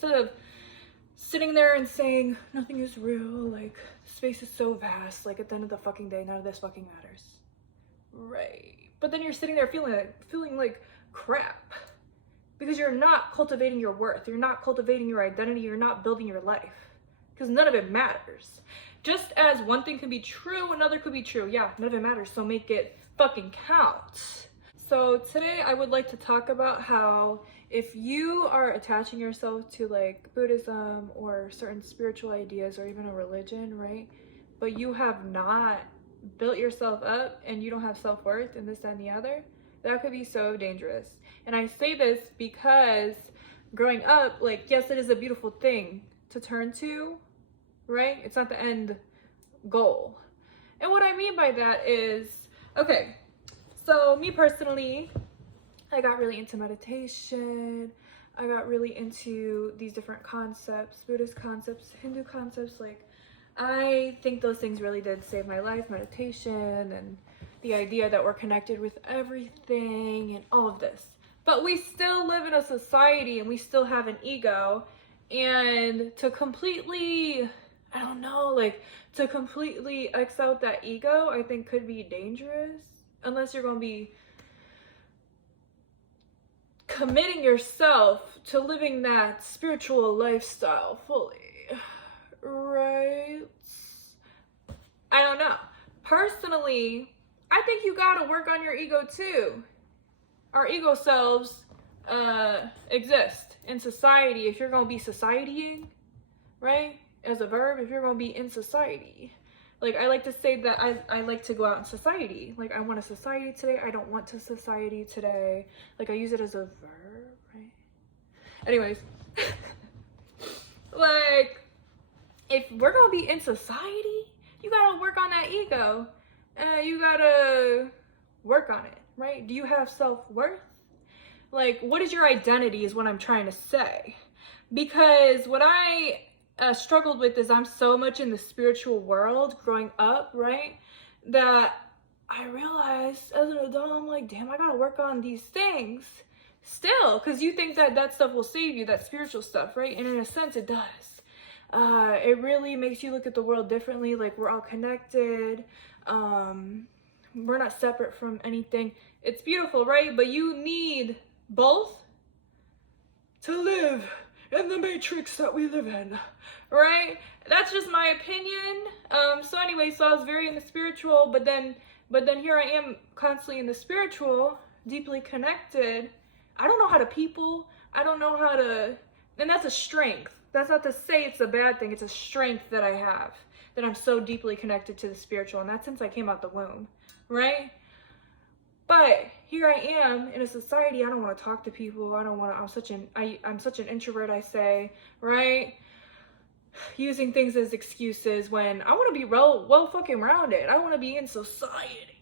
instead of sitting there and saying nothing is real, like space is so vast, like at the end of the fucking day, none of this fucking matters. Right. But then you're sitting there feeling like crap. Because you're not cultivating your worth, you're not cultivating your identity, you're not building your life. Because none of it matters. Just as one thing can be true, another could be true. Yeah, none of it matters, so make it fucking count. So today I would like to talk about how if you are attaching yourself to like Buddhism or certain spiritual ideas or even a religion, right? But you have not built yourself up and you don't have self-worth and this, that, and the other, that could be so dangerous. And I say this because growing up, like, yes, it is a beautiful thing to turn to, right? It's not the end goal. And what I mean by that is, okay, so me personally, I got really into meditation. I got really into these different concepts, Buddhist concepts, Hindu concepts. Like, I think those things really did save my life, meditation and the idea that we're connected with everything and all of this. But we still live in a society and we still have an ego, and to completely, I don't know, like to completely X out that ego, I think could be dangerous unless you're going to be committing yourself to living that spiritual lifestyle fully, right? I don't know. Personally, I think you gotta work on your ego too. Our ego selves exist in society. If you're gonna be societying, right? As a verb, if you're gonna be in society. Like, I like to say that I like to go out in society. Like, I want a society today. I don't want to society today. Like, I use it as a verb, right? Anyways. Like, if we're gonna be in society, you gotta work on that ego. You gotta work on it, right? Do you have self-worth? Like, what is your identity is what I'm trying to say. Because what I struggled with is I'm so much in the spiritual world growing up, right? That I realized as an adult, I'm like, damn, I gotta work on these things still. Because you think that that stuff will save you, that spiritual stuff, right? And in a sense, it does. It really makes you look at the world differently. Like, we're all connected. We're not separate from anything. It's beautiful, right? But you need both to live in the matrix that we live in, right? That's just my opinion. So anyway, so I was very in the spiritual, but then here I am constantly in the spiritual, deeply connected. I don't know how to people. I don't know how to, and that's a strength. That's not to say it's a bad thing. It's a strength that I have, that I'm so deeply connected to the spiritual, and that's since I came out the womb, right? But here I am in a society. I don't want to talk to people. I don't want to. I'm such an introvert. I say, right? Using things as excuses when I want to be well fucking rounded. I want to be in society.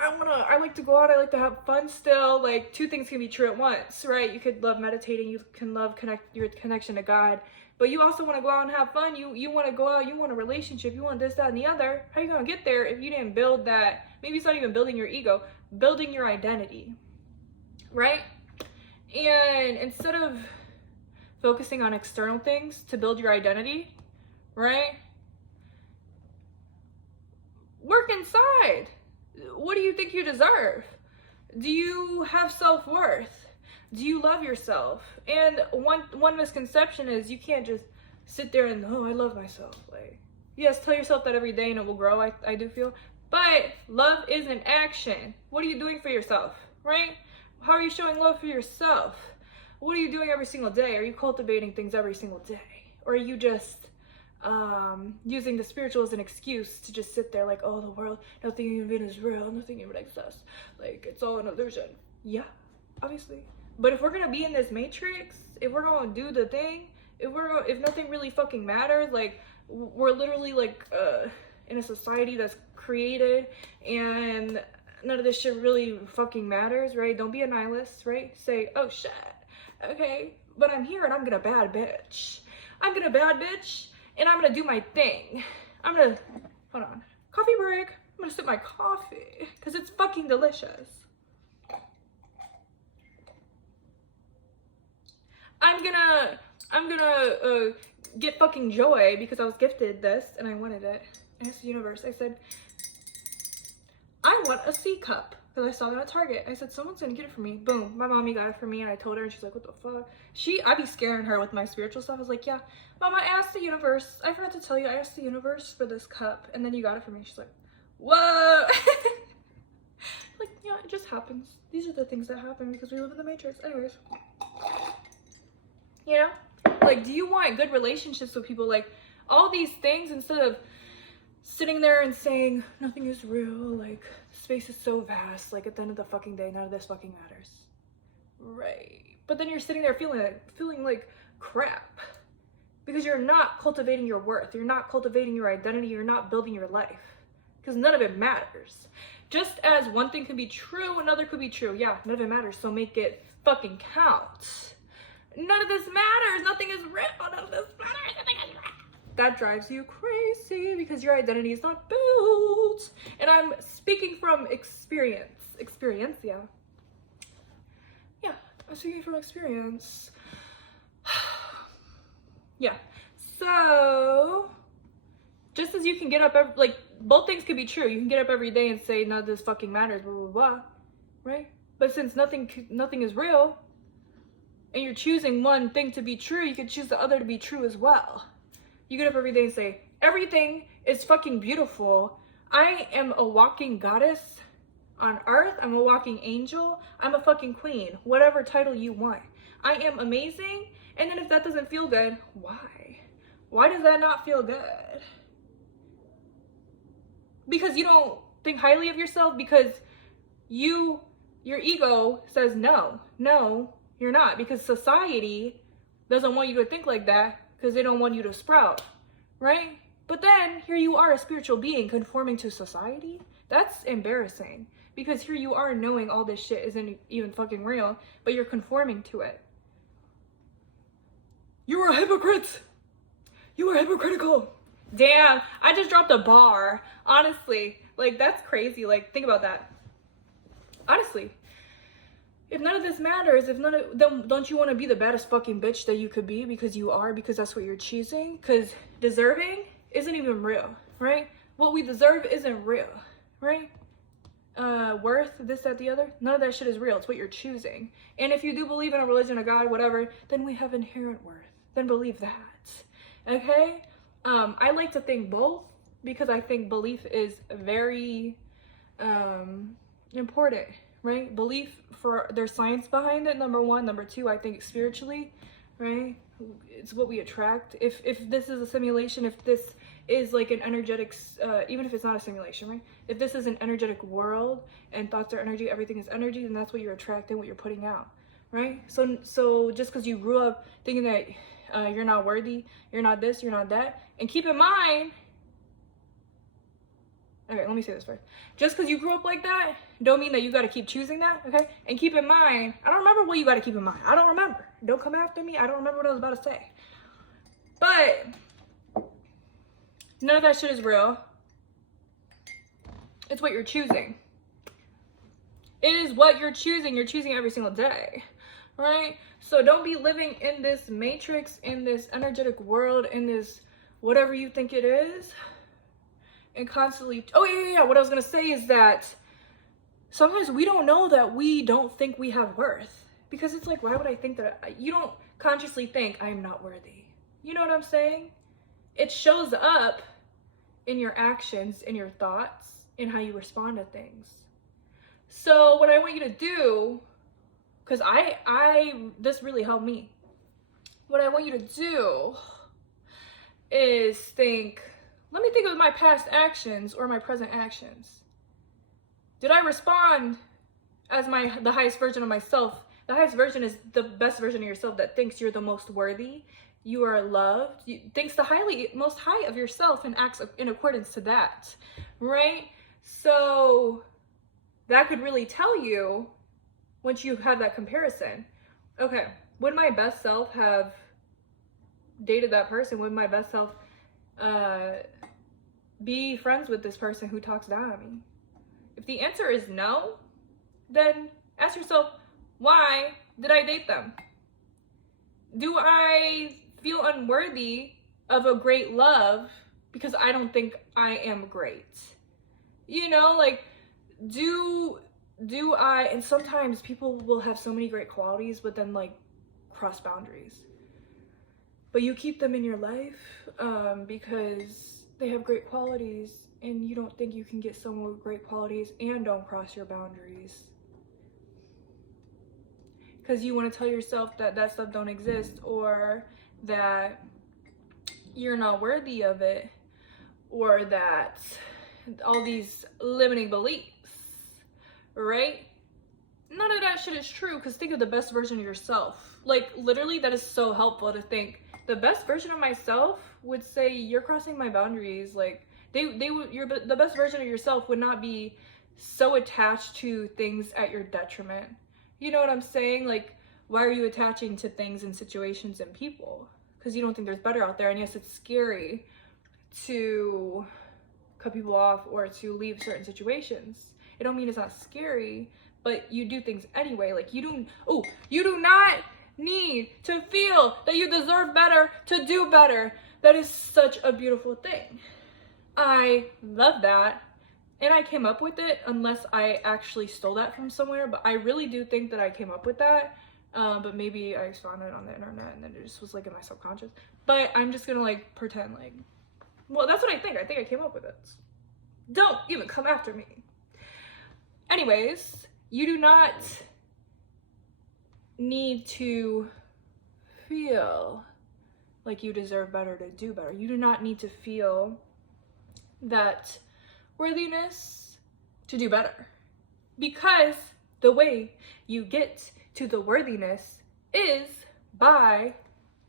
I like to go out. I like to have fun still. Like, two things can be true at once, right? You could love meditating. You can love your connection to God. But you also want to go out and have fun. You want to go out. You want a relationship. You want this, that, and the other. How are you going to get there if you didn't build that? Maybe it's not even building your ego. Building your identity, right? And instead of focusing on external things to build your identity, right? Work inside. What do you think you deserve? Do you have self-worth? Do you love yourself? And one misconception is you can't just sit there and, oh, I love myself. Like, yes, tell yourself that every day and it will grow, I do feel. But love is an action. What are you doing for yourself, right? How are you showing love for yourself? What are you doing every single day? Are you cultivating things every single day? Or are you just using the spiritual as an excuse to just sit there like, oh, the world, nothing even is real, nothing even exists. Like, it's all an illusion. Yeah, obviously. But if we're gonna be in this matrix, if we're gonna do the thing, if nothing really fucking matters, like, we're literally like in a society that's created and none of this shit really fucking matters, right? Don't be a nihilist, right? Say, oh shit, okay, but I'm here and I'm gonna bad bitch. I'm gonna bad bitch and I'm gonna do my thing. I'm gonna, hold on, coffee break. I'm gonna sip my coffee because it's fucking delicious. I'm gonna I'm gonna get fucking joy because I was gifted this and I wanted it. I asked the universe, I said, I want a C cup. Because I saw that at Target. I said, someone's gonna get it for me. Boom. My mommy got it for me and I told her and she's like, what the fuck? I be scaring her with my spiritual stuff. I was like, yeah, Mom, I asked the universe. I forgot to tell you, I asked the universe for this cup and then you got it for me. She's like, whoa. Like, yeah, it just happens. These are the things that happen because we live in the Matrix. Anyways. You know? Like, do you want good relationships with people? Like, all these things instead of sitting there and saying nothing is real, like space is so vast, like at the end of the fucking day none of this fucking matters, right? But then you're sitting there feeling like crap because you're not cultivating your worth, you're not cultivating your identity, you're not building your life because none of it matters. Just as one thing could be true, another could be true. Yeah, none of it matters, so make it fucking count. None of this matters, nothing is real, none of this matters, nothing is real. That drives you crazy because your identity is not built. And I'm speaking from experience. Experience, yeah. Yeah, I'm speaking from experience. Yeah. So, just as you can get up, like, both things could be true. You can get up every day and say, none of this fucking matters, blah, blah, blah. Right? But since nothing is real, and you're choosing one thing to be true, you could choose the other to be true as well. You get up every day and say, everything is fucking beautiful. I am a walking goddess on earth. I'm a walking angel. I'm a fucking queen. Whatever title you want. I am amazing. And then if that doesn't feel good, why? Why does that not feel good? Because you don't think highly of yourself? Because your ego says no, you're not. Because society doesn't want you to think like that. Because they don't want you to sprout, right? But then here you are, a spiritual being conforming to society. That's embarrassing because here you are knowing all this shit isn't even fucking real, but you're conforming to it. You are a hypocrite. You are hypocritical. Damn, I just dropped a bar. Honestly, like that's crazy. Like think about that. Honestly. If none of this matters, then don't you want to be the baddest fucking bitch that you could be because you are, because that's what you're choosing? Because deserving isn't even real, right? What we deserve isn't real, right? Worth, this, that, the other, none of that shit is real. It's what you're choosing. And if you do believe in a religion, a God, whatever, then we have inherent worth. Then believe that, okay? I like to think both because I think belief is very important. Right? Belief, for there's science behind it, number one. Number two, I think spiritually, right? It's what we attract. If this is a simulation, if this is like an energetic, even if it's not a simulation, right? If this is an energetic world and thoughts are energy, everything is energy, then that's what you're attracting, what you're putting out, right? So just because you grew up thinking that you're not worthy, you're not this, you're not that, and keep in mind, okay, let me say this first. Just because you grew up like that, don't mean that you got to keep choosing that, okay? And keep in mind, I don't remember what you got to keep in mind. I don't remember. Don't come after me. I don't remember what I was about to say. But none of that shit is real. It's what you're choosing. It is what you're choosing. You're choosing every single day, right? So don't be living in this matrix, in this energetic world, in this whatever you think it is. And constantly, oh yeah, what I was gonna say is that sometimes we don't know that we don't think we have worth, because it's like, why would I think that? You don't consciously think I'm not worthy. You know what I'm saying? It shows up in your actions, in your thoughts, in how you respond to things. So what I want you to do, because this really helped me. What I want you to do is let me think of my past actions or my present actions. Did I respond as the highest version of myself? The highest version is the best version of yourself that thinks you're the most worthy, you are loved, thinks the most high of yourself and acts in accordance to that, right? So that could really tell you once you have that comparison. Okay, would my best self have dated that person? Would my best self be friends with this person who talks down on me? If the answer is no, then ask yourself, why did I date them? Do I unworthy of a great love because I don't think I am great. You know, like, do I, and sometimes people will have so many great qualities, but then like cross boundaries. But you keep them in your life because they have great qualities, and you don't think you can get someone with great qualities and don't cross your boundaries. Because you want to tell yourself that that stuff don't exist, or that you're not worthy of it, or that all these limiting beliefs, right? None of that shit is true, because think of the best version of yourself. Like, literally, that is so helpful to think. The best version of myself would say, you're crossing my boundaries. Like, the best version of yourself would not be so attached to things at your detriment. You know what I'm saying? Like, why are you attaching to things and situations and people? Because you don't think there's better out there. And yes, it's scary to cut people off or to leave certain situations. It don't mean it's not scary, but you do things anyway. Like, you do not need to feel that you deserve better to do better. That is such a beautiful thing. I love that. And I came up with it, unless I actually stole that from somewhere, but I really do think that I came up with that. But maybe I found it on the internet and then it just was like in my subconscious. But I'm just gonna like pretend like, well, that's what I think. I think I came up with it. Don't even come after me. Anyways, you do not need to feel like you deserve better to do better. You do not need to feel that worthiness to do better, because the way you get to the worthiness is by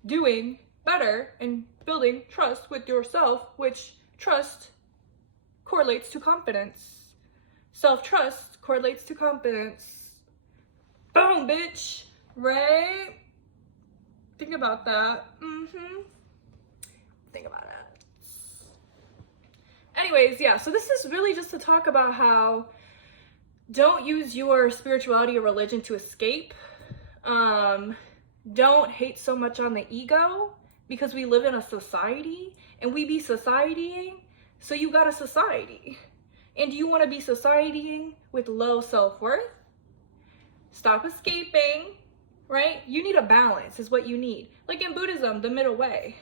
doing better and building trust with yourself, which trust correlates to confidence. Self-trust correlates to confidence. Boom, bitch. Right? Think about that. Think about it. Anyways, yeah, so this is really just to talk about how don't use your spirituality or religion to escape. Don't hate so much on the ego, because we live in a society and we be societying, so you got a society. And do you want to be societying with low self-worth? Stop escaping, right? You need a balance is what you need. Like in Buddhism, the middle way,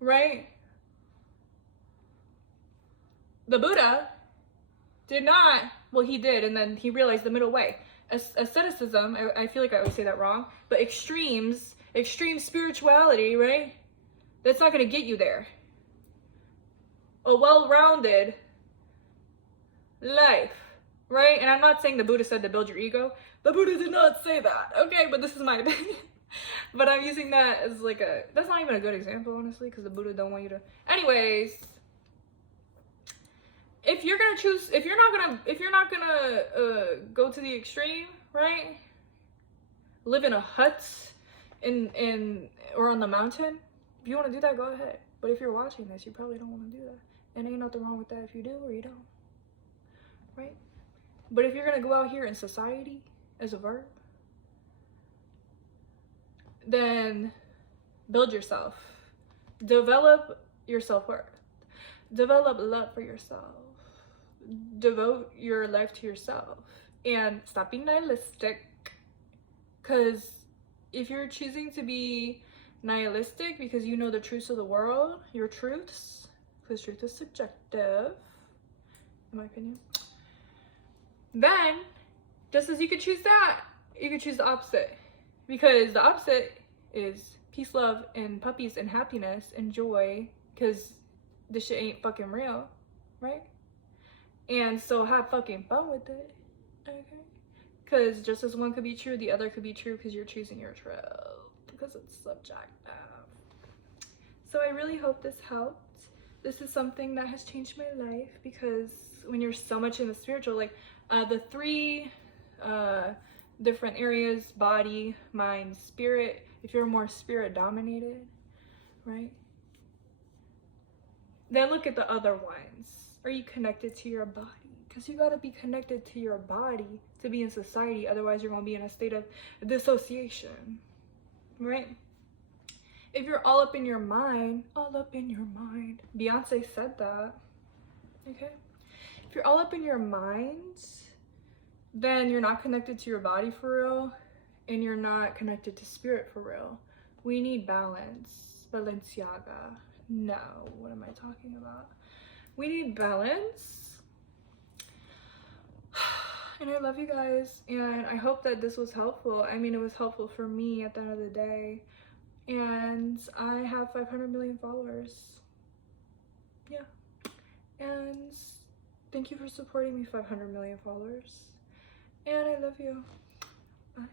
right? The Buddha did not, well, he did, and then he realized the middle way. Asceticism, I feel like I always say that wrong, but extreme spirituality, right? That's not going to get you there. A well-rounded life, right? And I'm not saying the Buddha said to build your ego. The Buddha did not say that, okay? But this is my opinion. But I'm using that as like that's not even a good example, honestly, because the Buddha don't want you to. Anyways, if you're not gonna go to the extreme, right? Live in a hut or on the mountain. If you want to do that, go ahead. But if you're watching this, you probably don't want to do that. And ain't nothing wrong with that if you do or you don't, right? But if you're gonna go out here in society as a verb, then build yourself, develop your self-worth, develop love for yourself, devote your life to yourself, and stop being nihilistic. Because if you're choosing to be nihilistic because you know the truths of the world, your truths, because truth is subjective, in my opinion, then just as you could choose that, you could choose the opposite. Because the opposite is peace, love, and puppies, and happiness, and joy, because this shit ain't fucking real, right? And so have fucking fun with it, okay? Because just as one could be true, the other could be true, because you're choosing your truth, because it's subjective. So I really hope this helped. This is something that has changed my life, because when you're so much in the spiritual, like the three different areas, body, mind, spirit, if you're more spirit dominated, right? Then look at the other ones. Are you connected to your body? Because you got to be connected to your body to be in society. Otherwise, you're going to be in a state of dissociation, right? if you're all up in your mind, all up in your mind. Beyonce said that. Okay? If you're all up in your mind, then you're not connected to your body for real, and you're not connected to spirit for real. We need balance. Balenciaga. No, what am I talking about? We need balance. And I love you guys, and I hope that this was helpful. I mean, it was helpful for me at the end of the day. And I have 500 million followers. Yeah. And thank you for supporting me, 500 million followers. And I love you. Bye.